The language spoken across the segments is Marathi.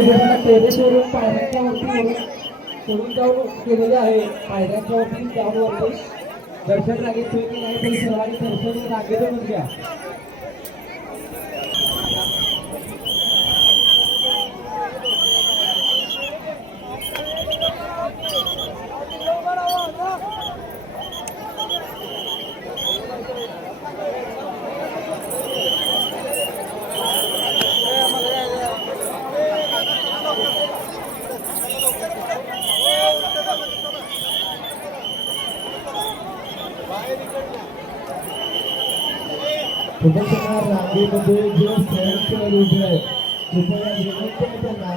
टेरेसवरून पायऱ्यांच्या वरती सोडून जाऊन केलेले आहे. पायऱ्यांच्या वरती जाऊन वरती दर्शन रांगेत सोडून नाही तरी सर्वांनी दर्शन रांगेतून घ्या. प्रदर्शनात रांगेमध्ये जे स्वयंसेवक उभे आहेत कृपया विनंती आहे त्यांना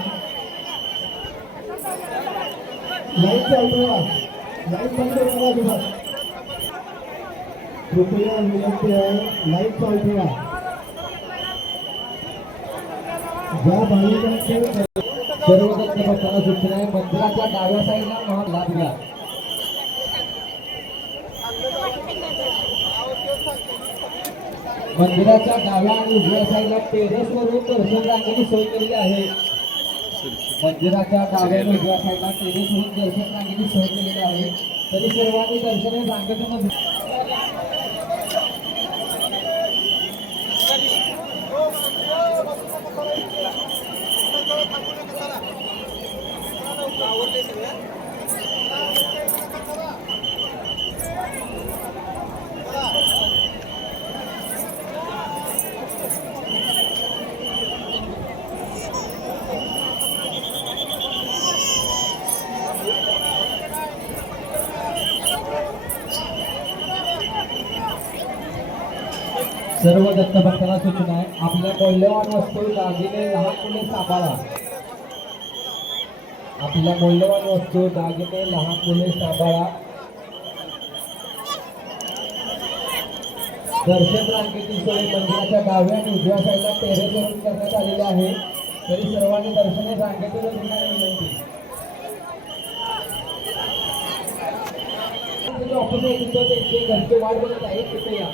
लाईट चालू लाईट बंद करा. कृपया विनंती आहे लाईट चालू ठेवा. ज्या भाविकांचे सर्व दत्तभक्तांना सूचना आहे मंदिराच्या डाव्या साईडला महालाभ घ्या. मंदिराच्या डाव्या आणि उजव्या साईडला टेरेसवरून दर्शन रांगेची सोय केलेली आहे. मंदिराच्या डाव्या आणि उजव्या साईडला टेरेसवरून दर्शन रांगेची सोय केलेली आहे. तरी सर्वांनी दर्शन रांगेतून सर्व दत्तभक्तांना सूचना आहे आपल्या मौल्यवान वस्तू दागिने लहान मुले सांभाळा. आपल्या मौल्यवान वस्तू दागिने लहान मुले सांभाळा. दर्शन रांगेची सोय मंदिराच्या डाव्या आणि उजव्या साईडला टेरेसवरून करण्यात आलेली आहे. तरी सर्वांनी दर्शने रांगेतूनच घेण्याची विनंती. ऑफिस आहे तिथं त्यांचे घरचे वाट बघत आहे तिथे या.